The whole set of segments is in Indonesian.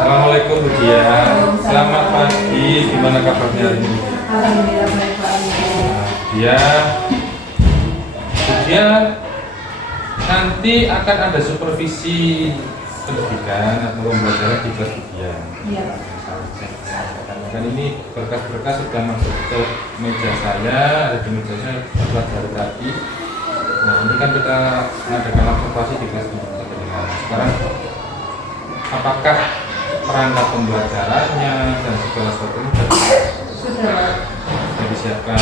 Assalamualaikum Bu Dia. Selamat pagi. Gimana kabarnya hari ini? Alhamdulillah baik Pak. Dia, Bu Dia, nanti akan ada supervisi pendidikan atau pembelajaran di kelas Bu Dia. Iya Pak. Dan ini berkas-berkas sudah masuk ke meja saya, ada di meja saya setelah dari tadi. Nah ini kan kita mengadakan observasi di kelas ini. Sekarang apakah perangkat pembelajarannya dan segala sesuatunya Sudah. sudah disiapkan?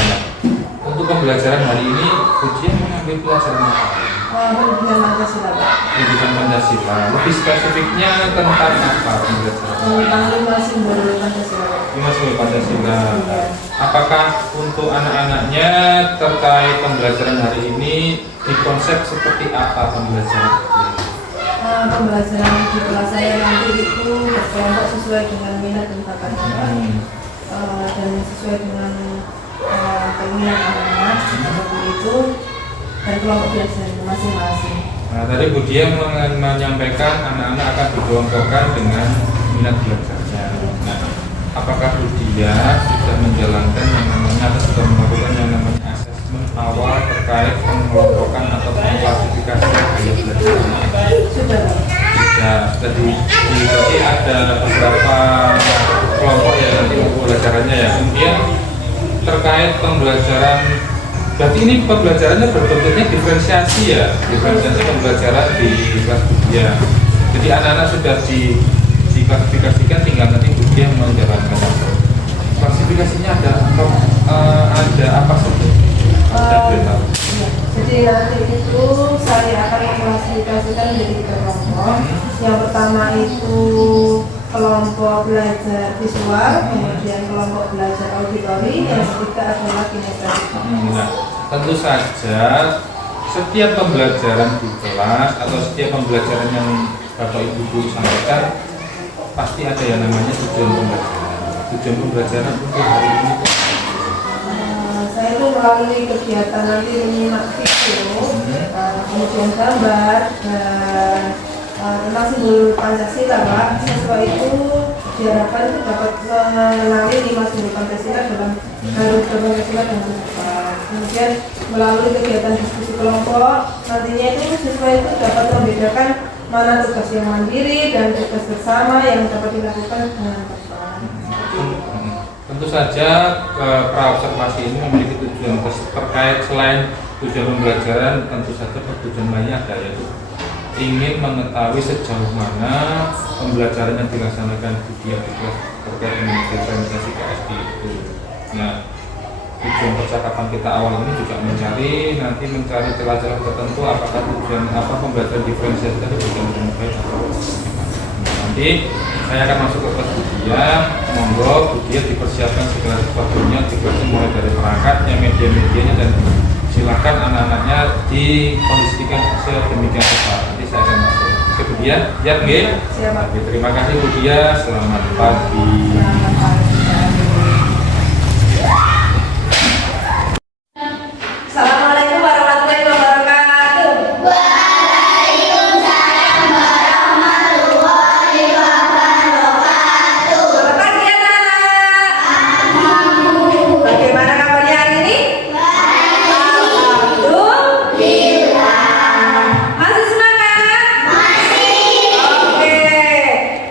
Untuk pembelajaran hari ini, ujian mengambil pelajaran apa? Pendidikan Pancasila Pak. Pendidikan Pancasila. Lebih spesifiknya tentang apa pembelajaran? Tentang 5 simbol Pancasila Pak. Lima simbol Pancasila. Iya. Apakah untuk anak-anaknya terkait pembelajaran hari ini dikonsep seperti apa pembelajaran? Pembelajaran di kelas saya nanti itu berkelompok sesuai dengan minat dan bakatnya dan sesuai dengan keinginan anak-anak seperti itu dan kelompok belajar masing-masing. Nah, tadi Bu Dia menyampaikan anak-anak akan dikelompokkan dengan minat belajarnya. Nah, apakah Bu Dia sudah menjalankan yang namanya atau sudah melakukan yang namanya asesmen awal terkait pengelompokan atau pengklasifikasi gaya belajar anak? Sudah Pak. Sudah berarti ada beberapa kelompok ya nanti pembelajarannya ya. Kemudian terkait pembelajaran, berarti ini pembelajarannya berbentuknya diferensiasi ya, diferensiasi pembelajaran di kelas budaya. Jadi anak-anak sudah diklasifikasikan, tinggal nanti budaya menjalankan. Klasifikasinya ada apa saja? Ada beritahu. Iya. Jadi nanti itu saya akan mengklasifikasikan menjadi 3 kelompok. Yang pertama itu kelompok belajar visual, kemudian kelompok belajar auditori, yang ketiga adalah kinestetik. Nah, tentu saja setiap pembelajaran di kelas atau setiap pembelajaran yang Bapak Ibu guru sampaikan pasti ada yang namanya tujuan pembelajaran. Tujuan pembelajaran untuk hari ini Saya itu melalui kegiatan nanti menyimak video, kemudian gambar dan tentang simbol Pancasila Pak. Siswa itu diharapkan itu dapat mengenali 5 simbol Pancasila dalam harus Pancasila dan kehidupan. Kemudian melalui kegiatan diskusi kelompok, nantinya itu siswa itu dapat membedakan mana tugas yang mandiri dan tugas bersama yang dapat dilakukan dengan tepat. tentu saja praobservasi ini memiliki tujuan terkait selain tujuan pembelajaran, tentu saja tujuan lainnya ada yaitu ingin mengetahui sejauh mana pembelajaran yang dilaksanakan di kelas terkait dengan diferensiasi KSD itu. Nah, tujuan percakapan kita awal ini juga mencari celah-celah tertentu apakah tujuan apa pembelajaran diferensiasi tadi tujuan yang baik atau nanti saya akan masuk ke kelas Budia. Monggo Budia dipersiapkan segala sesuatunya, mulai dari perangkatnya, media-medianya, dan silakan anak-anaknya dikondisikan sedemikian rupa. Nanti saya akan masuk ke Budia. Ya, nggih. Siap. Oke, terima kasih Budia. Selamat pagi. Assalamualaikum warahmatullahi wabarakatuh. Selamat pagi anak-anak. Bagaimana kabarnya hari ini? Alhamdulillah. Masih semangat? Masih. Oke.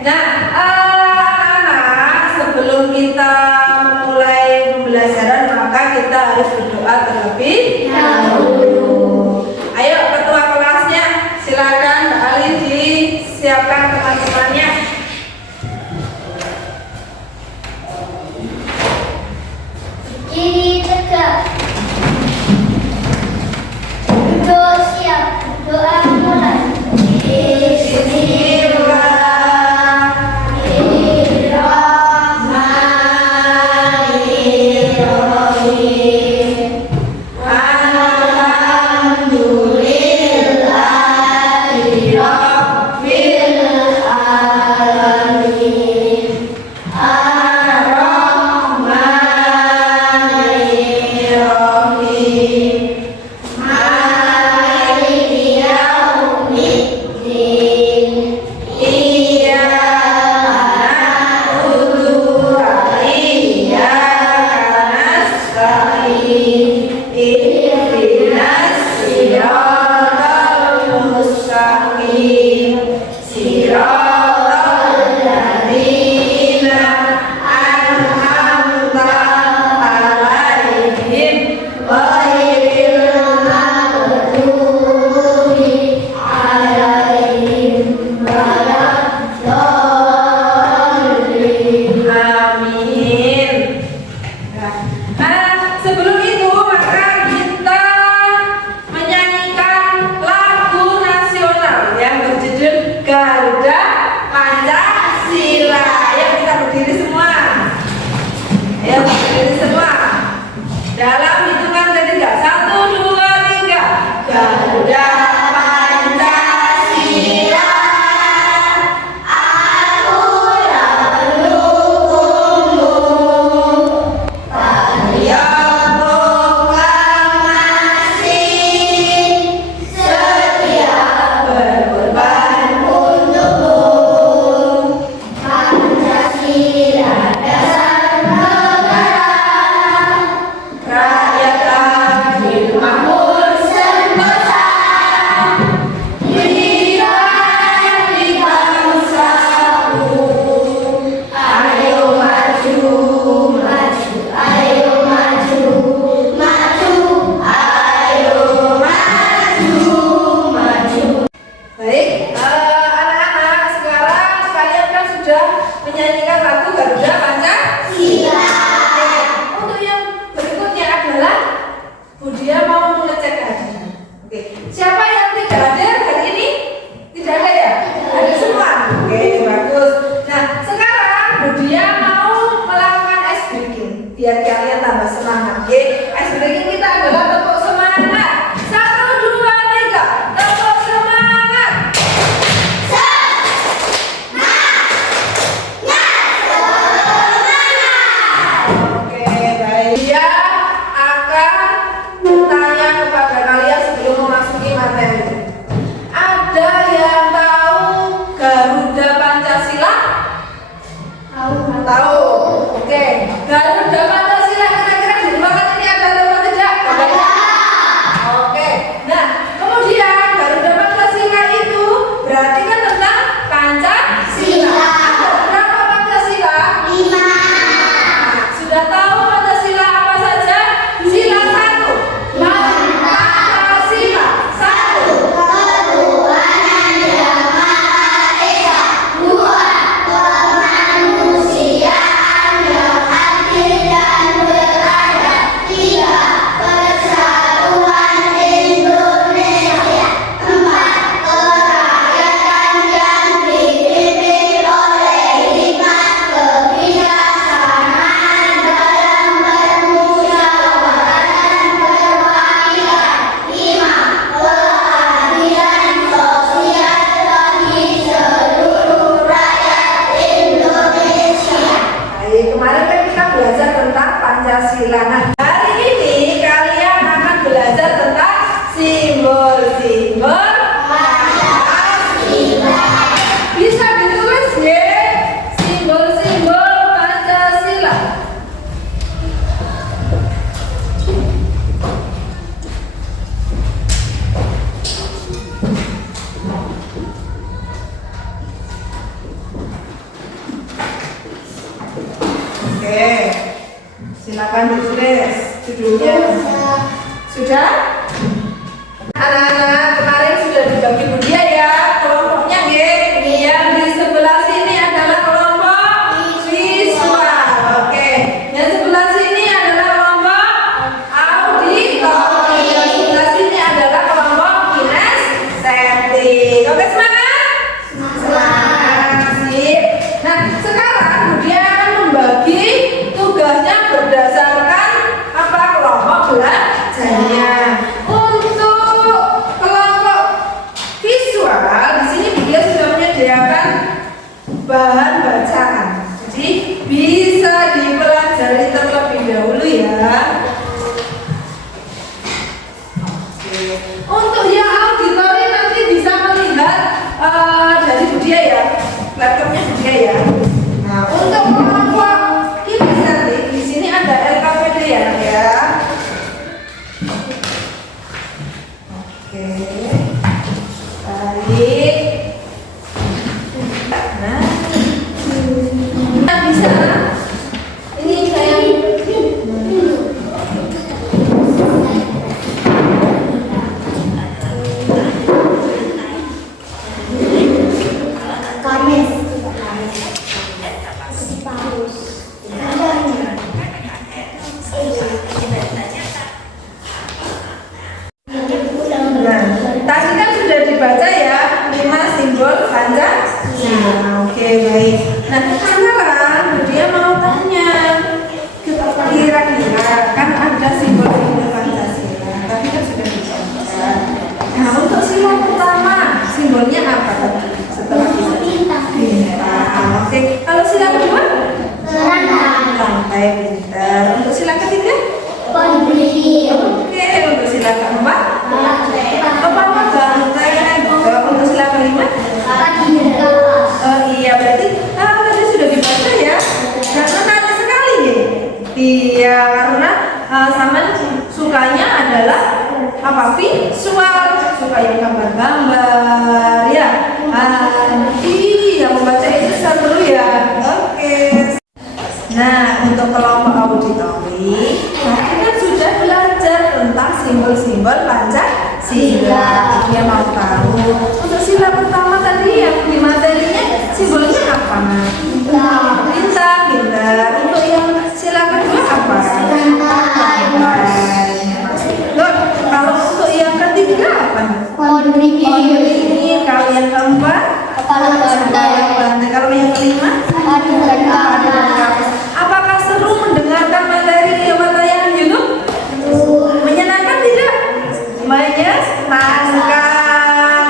Nah, anak-anak, sebelum sudah menyanyikan lagu Garuda Pancasila. Untuk yang berikutnya adalah Budia mau mengecek keadaan. Oke, siapa yang tidak hadir hari ini? Tidak ada ya? Ada semua. Oke, bagus. Nah, sekarang Budia mau melakukan ice breaking biar kalian tambah semangat. Oke, ice breaking kita adalah tepuk semangat. 1, 2, 3, tepuk semangat. Oke, baik. Dia akan bertanya kepada kalian sebelum memasuki materi. Ada yang tahu Garuda Pancasila? Tahu. Oke. Garuda Pancasila kira-kira di ruangan ini ada atau tidak? Ada. Oke. Nah, kemudian Garuda Pancasila itu berarti kan tentang Pancasila. Ada berapa Pancasila? 5. Sudah tahu Pancasila apa saja? Sila 1. Pancasila 1. Kemarin kan kita belajar tentang Pancasila. Nah, hari ini kalian akan belajar tentang simbol-simbol Pancasila. Bisa ditulis ya, simbol-simbol Pancasila. Oke, silakan ditulis judulnya. Sudah? Anak-anak kemarin sudah dibagi Budia ya kelompoknya ya. Yang di sebelah sini adalah kelompok visual. Oke, yang sebelah sini adalah kelompok auditori. Yang sebelah sini adalah kelompok kinestetik. Oke, semangat? Semangat. Sip. Nah, sekarang Budia akan membagi tugasnya berdasarkan apa kelompok belajarnya. Untuk kelompok visual di sini Budia sudah menyediakan bahan bacaan, jadi bisa dipelajari terlebih dahulu ya. Oke. Untuk yang auditori nanti bisa melihat dari Budia ya, laptopnya Budia ya. Nah, untuk kelompok kinestetik di sini ada LKPD ya. Oke. Baik. Nah, bisa. Ini saya tadi kan sudah dibaca ya 5 simbol Pancasila. Oke, baik. Nah, sekarang Budia mau tanya, kira-kira kan ada simbol-simbol Pancasila, tapi kan sudah dibaca. Nah, untuk sila pertama simbolnya apa tadi? Setelah bintang. Oke, kalau sila kedua? Lantai pintar. Untuk sila ketiga? Oke, untuk sila keempat? Apa banteng. Untuk sila kelima? Oh iya, berarti tadi sudah dibaca ya. Dan menarik sekali ya. Iya, karena sama sukanya adalah apa? Visual, suka yang gambar-gambar ya. Iya, membaca itu seru ya. Oke. Nah, untuk kelompok auditori, tadi kan sudah belajar tentang simbol-simbol Pancasila. Dia mau tahu untuk sila pertama tadi yang di materinya simbolnya apa? Bintang, pintar. Untuk yang silakan dua apa? Loh, kalau untuk yang ketiga apa? Ini kalau yang keempat kepala banteng. Kalau yang kelima apakah seru mendengarkan materi tayangan YouTube? Menyenangkan tidak? Menyenangkan.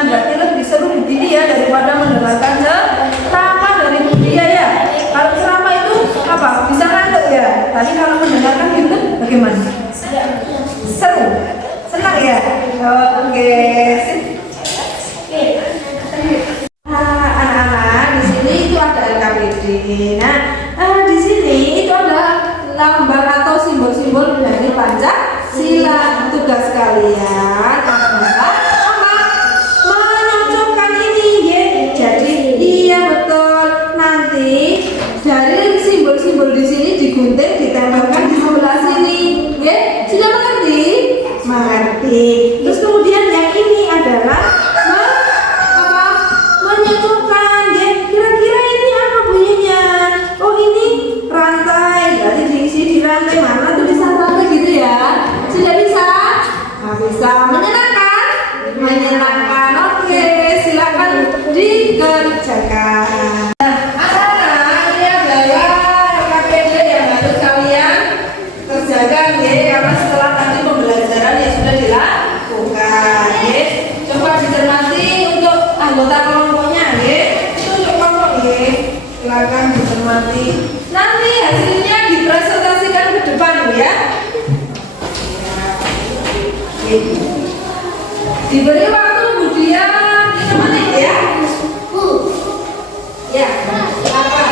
Berarti lebih seru begini ya daripada mendengarkan ceramah dari media ya. Kalau ceramah itu apa? Bisa ngantuk ya. Tapi kalau mendengarkan YouTube bagaimana? Seru. Senang ya? Oke, sip. Anak-anak, di sini itu ada LKPD. Nah, di sini itu ada lambang atau simbol-simbol dari Pancasila. Tugas kalian adalah apa? Menyocokkan ini, ya. Jadi iya betul. Nanti dari simbol-simbol di sini digunting, ditempelkan di sebelah sini, ya. Sudah mengerti? Mengerti. Terus kemudian yang ini adalah menyocokkan, ya. Kira-kira ini apa bunyinya? Oh, ini rantai. Berarti diisi di rantai mana? Tulisan rantai gitu ya. Sudah bisa? Nah, bisa. Menyenangkan? Menyenangkan. Oke, silakan dikerjakan. Nah, anak-anak, ini adalah KPD yang harus kalian kerjakan, ya. Karena setelah nanti pembelajaran yang sudah dilakukan, ya. Coba dicermati untuk anggota kelompoknya, ya. Itu untuk kelompok, ya. Silakan dicermati. Nanti hasilnya dipresentasikan ke depan, ya. Diberi waktu kemudian ini menit ya. Ya, apa?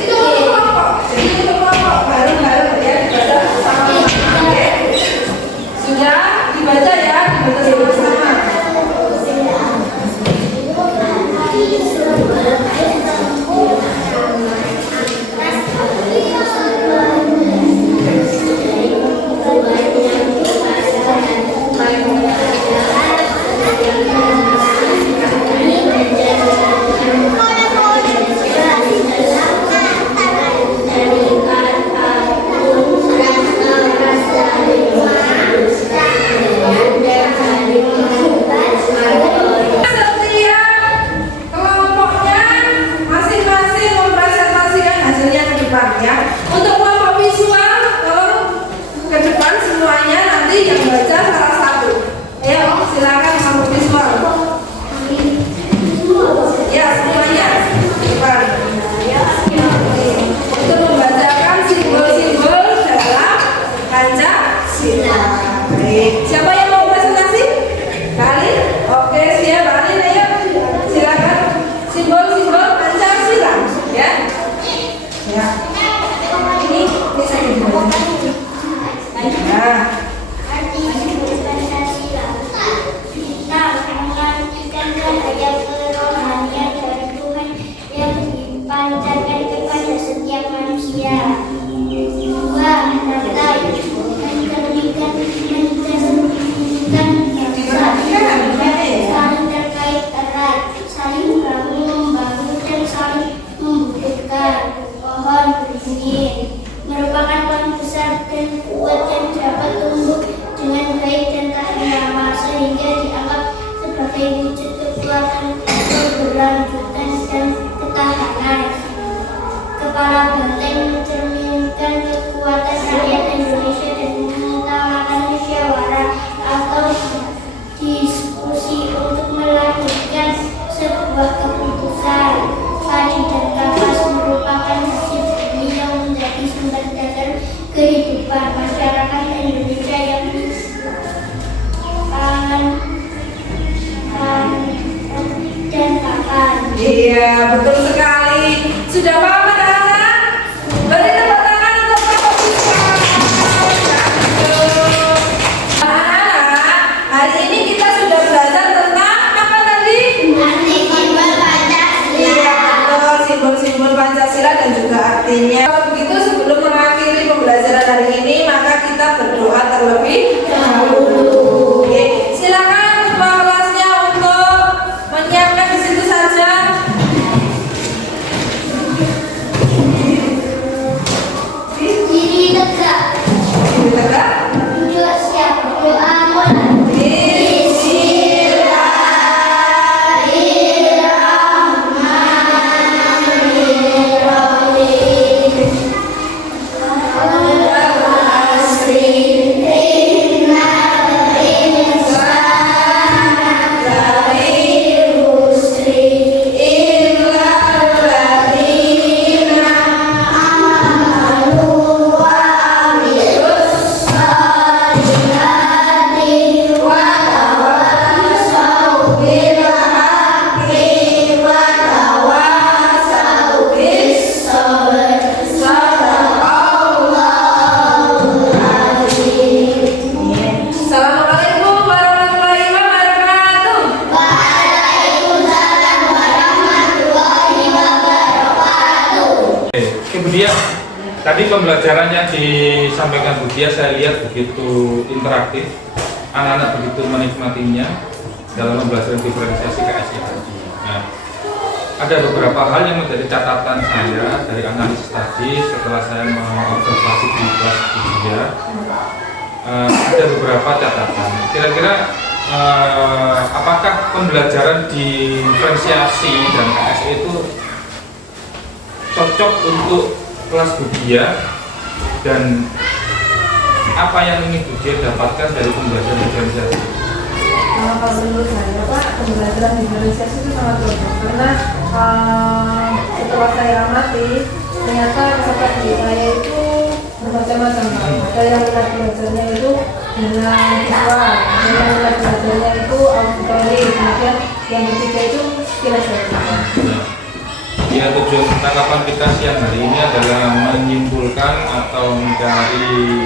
Itu untuk kelompok. Jadi untuk kelompok bareng-bareng ya, dibaca sama-sama. Ya. Sudah dibaca ya, dibaca sama-sama. Siapa yang mau presentasi? Kali? Oke, siap. Alin, ayo. Silakan. Simbol-simbol Pancasila, ya. Ya. Ini saya dibaca. Nah. Kita mengartikan adanya kerohanian dari Tuhan yang dipancarkan kepada setiap manusia. Dua, saling terkait erat, saling membangun dan saling membutuhkan. Pohon beringin merupakan pohon besar dan kuat yang dapat tumbuh dengan baik dan tahan lama sehingga dianggap sebagai wujud kekuatan keberlanjutan dan ketahanan. Kepala banteng mencerminkan kekuatan rakyat Indonesia dan mengutamakan musyawarah atau diskusi untuk melahirkan sebuah keputusan. Padi dan kapas merupakan hasil bumi yang menjadi sumber dasar kehidupan masyarakat Indonesia yang dan pakan. Iya, betul sekali. Sudah paham anak-anak? Beri tepuk tangan untuk kelompok siswa. Anak-anak, hari ini kita sudah belajar tentang apa tadi? Simbol Pancasila. Iya, betul, simbol-simbol Pancasila dan juga artinya. Kalau begitu, sebelum mengakhiri pembelajaran hari ini, maka kita berdoa terlebih dahulu. Oke, silakan ketua kelasnya untuk menyiapkan di situ saja. Oke Bu Dia, tadi pembelajaran yang disampaikan Bu Dia saya lihat begitu interaktif, anak-anak begitu menikmatinya dalam pembelajaran diferensiasi KSI tadi. Nah, ada beberapa hal yang menjadi catatan saya dari analisis tadi setelah saya mengobservasi di kelas Bu Dia. Ada beberapa catatan. Kira-kira apakah pembelajaran diferensiasi dan KSI itu cocok untuk kelas budaya, dan apa yang ingin budaya dapatkan dari pembelajaran diferensiasi? Kalau menurut saya Pak, pembelajaran diferensiasi itu sangat cocok karena setelah saya amati ternyata peserta didik saya itu bermacam-macam Pak. Ada yang minat belajarnya itu dengan visual, ada yang minat belajarnya itu auditory, kemudian yang ketiga itu kinestetik. Ya, tujuan tanggapan kita siang hari ini adalah menyimpulkan atau mencari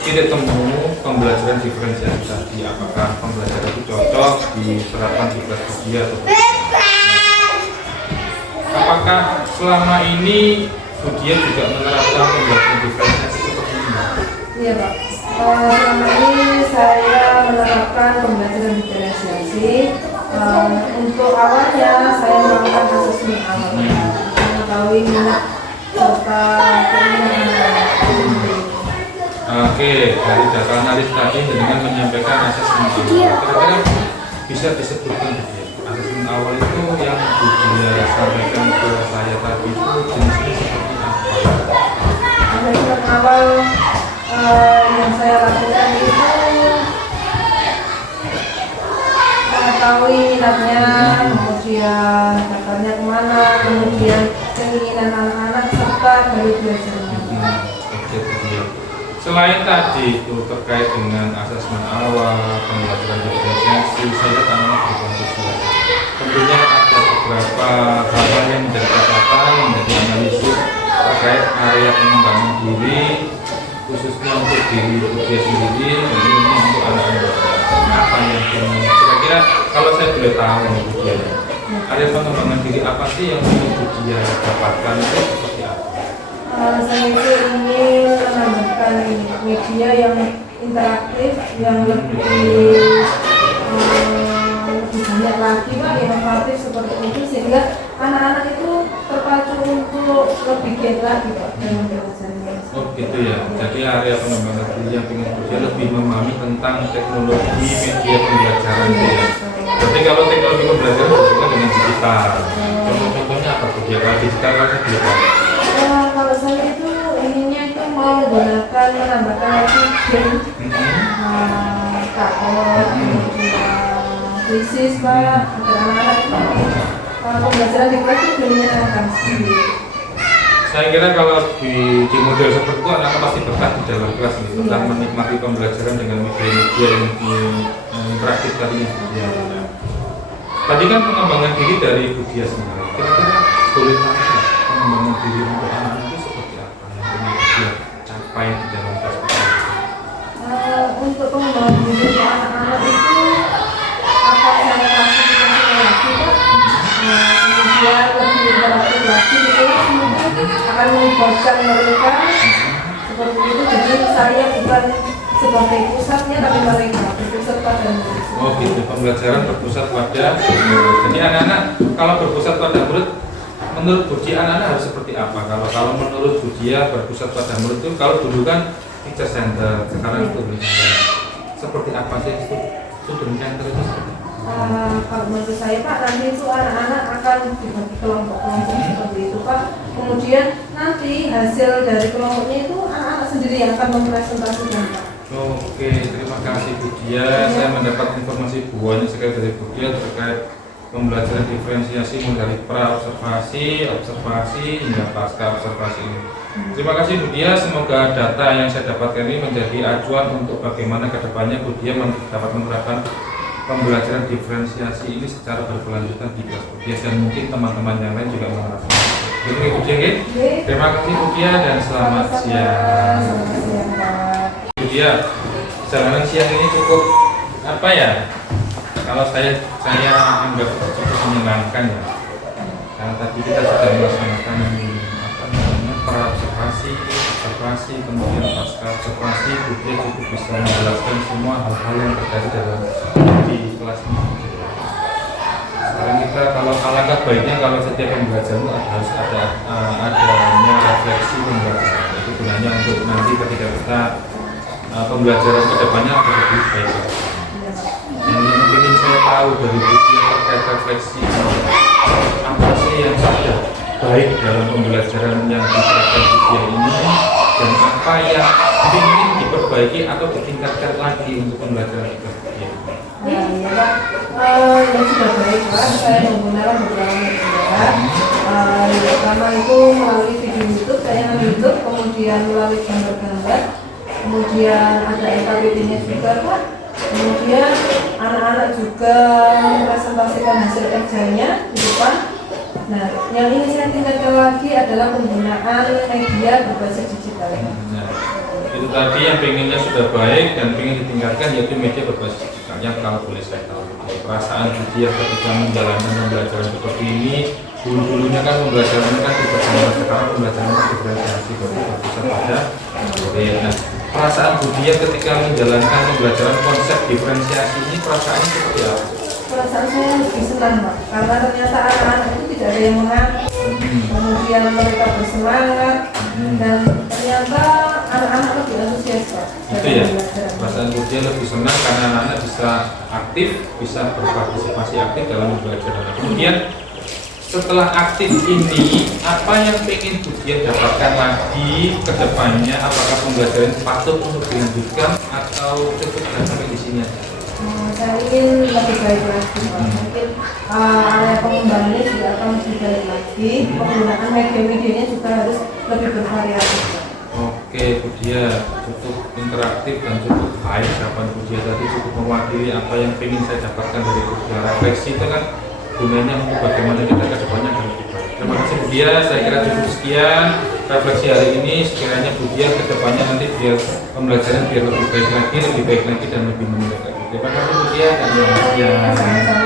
titik temu pembelajaran diferensiasi tadi. Apakah pembelajaran itu cocok diterapkan di kelas budaya atau tidak? Apakah selama ini budaya juga menerapkan pembelajaran diferensiasi seperti ini? Iya Pak. Selama ini saya menerapkan pembelajaran diferensiasi. Untuk awalnya saya melakukan asesmen awal, mengetahui minat serta keinginan. Oke, dari data analis tadi dengan menyampaikan asesmen awal. Kira-kira bisa disebutkan asesmen awal itu yang dia sampaikan ke saya tadi itu jenisnya seperti apa? Asesmen awal yang saya lakukan itu mengetahui minatnya, kemudian bakarnya kemana, kemudian keinginan anak-anak serta dari belajarnya. Selain tadi itu terkait dengan asesmen awal, pembelajaran diferensiasi, saya lihat anak berkontribusi. Tentunya ada beberapa hal yang menjadi catatan, menjadi analisis terkait area pengembangan diri, khususnya untuk diri dia sendiri, dan ini untuk anak-anak. Apa yang kira-kira kalau saya boleh tahu dia, area pengembangan diri apa sih yang ingin dia dapatkan itu seperti apa? Saya itu ingin menambahkan media yang interaktif, yang lebih banyak lagi Pak, inovatif seperti itu, sehingga anak-anak itu terpacu untuk lebih giat lagi Pak dalam belajarnya. Oh gitu ya, jadi area pengembangan diri yang ingin dia lebih memahami tentang teknologi media pembelajaran ya. Jadi kalau teknologi pembelajaran berbeda dengan digital. Contohnya apa dia? Kalau digital kan dia. Kalau saya itu inginnya itu mau menggunakan menambahkan lagi game, kakor, krisis Pak, agar anak-anak itu pembelajaran di kelas itu menyenangkan sendiri. Saya kira kalau di model seperti itu anak pasti betah di dalam kelas, betah menikmati pembelajaran dengan media-media yang interaktif tadi. Ya. Tadi kan pengembangan diri dari budaya sendiri. Kira-kira boleh tahu pengembangan diri untuk anak-anak itu seperti apa yang ingin dia capai di dalam kelas budaya? Untuk pengembangan diri untuk anak-anak itu akan saya klasifikasi lagi Pak. Kemudian lebih interaktif lagi di kelas, mungkin akan melibatkan mereka seperti itu. Jadi saya bukan sebagai pusatnya, tapi mereka berpusat pada murid. Oh gitu, pembelajaran berpusat pada murid. Jadi anak-anak kalau berpusat pada murid, menurut Budia anak-anak harus seperti apa? Kalau menurut Budia berpusat pada murid itu, kalau dulu kan teacher center, sekarang student center. Seperti apa sih student center itu? Kalau menurut saya Pak, nanti itu anak-anak akan dibagi kelompok-kelompok seperti itu Pak. Kemudian nanti hasil dari kelompoknya itu anak-anak sendiri yang akan mempresentasikan Pak. Oke, terima kasih Budia. Saya mendapat informasi banyak sekali dari Budia terkait pembelajaran diferensiasi mulai dari pra-observasi, observasi, hingga pasca observasi ini. Terima kasih Budia, semoga data yang saya dapatkan ini menjadi acuan untuk bagaimana kedepannya Budia dapat menerapkan pembelajaran diferensiasi ini secara berkelanjutan di kelas Budia, dan mungkin teman-teman yang lain juga menerapkan. Begitu Budia, terima kasih Budia dan selamat siang. Selamat siang Pak. Budia, perjalanan siang ini cukup apa ya? Kalau saya anggap cukup menyenangkan ya. Karena tadi kita sudah melaksanakan simulasi, observasi, kemudian pasca observasi Budia cukup bisa menjelaskan semua hal-hal yang terjadi dalam di kelas ini. Sekarang kita kalau alangkah baiknya kalau setiap pembelajaran itu harus adanya refleksi pembelajaran. Itu gunanya untuk nanti ketika kita pembelajaran kedepannya akan lebih baik. Yang ingin saya tahu dari Budia terkait refleksi, apa sih yang sudah baik dalam pembelajaran yang diterapkan Budia ini, dan apa yang ingin diperbaiki atau ditingkatkan lagi untuk pembelajaran Budia. Yang sudah baik Pak, saya menggunakan beberapa media. Yang pertama itu melalui video YouTube, saya YouTube, kemudian melalui gambar-gambar, kemudian ada LKPD-nya juga Pak. Kemudian anak-anak juga mempresentasikan hasil kerjanya di depan. Nah, yang ingin saya tingkatkan lagi adalah penggunaan media berbasis digital. Nah, itu tadi yang pengennya sudah baik dan pengen ditingkatkan, yaitu media berbasis digital. Yang kalau boleh saya tahu, perasaan Budia ketika menjalankan pembelajaran seperti ini, dulunya kan pembelajaran kan bersama, sekarang pembelajaran diferensiasi berfokus pada budaya. Nah, perasaan Budia ketika menjalankan pembelajaran konsep diferensiasi ini, perasaannya seperti apa? Perasaan saya lebih senang Pak, karena ternyata anak-anak itu tidak ada yang mengaku, kemudian mereka bersemangat, dan ternyata anak-anak lebih antusias Pak. Itu ya, perasaan Budia lebih senang karena anak-anak bisa aktif, bisa berpartisipasi aktif dalam belajar. Kemudian setelah aktif ini, apa yang ingin Budia dapatkan lagi ke depannya? Apakah pembelajaran patut untuk dilanjutkan atau cukup sampai di sini aja? Saya ingin lebih baik lagi Pak. Mungkin area pengembangannya juga akan lebih baik lagi. Penggunaan media-medianya juga harus lebih bervariasi Pak. Oke, Budia cukup interaktif dan cukup baik. Jawaban Budia tadi cukup mewakili apa yang ingin saya dapatkan dari Budia. Refleksi itu kan gunanya untuk bagaimana kita ke depannya akan lebih baik. Terima kasih Budia, saya kira cukup sekian refleksi hari ini. Sekiranya Budia ke depannya nanti biar pembelajaran biar lebih baik lagi dan lebih meningkat lagi. Terima kasih Budia dan selamat siang.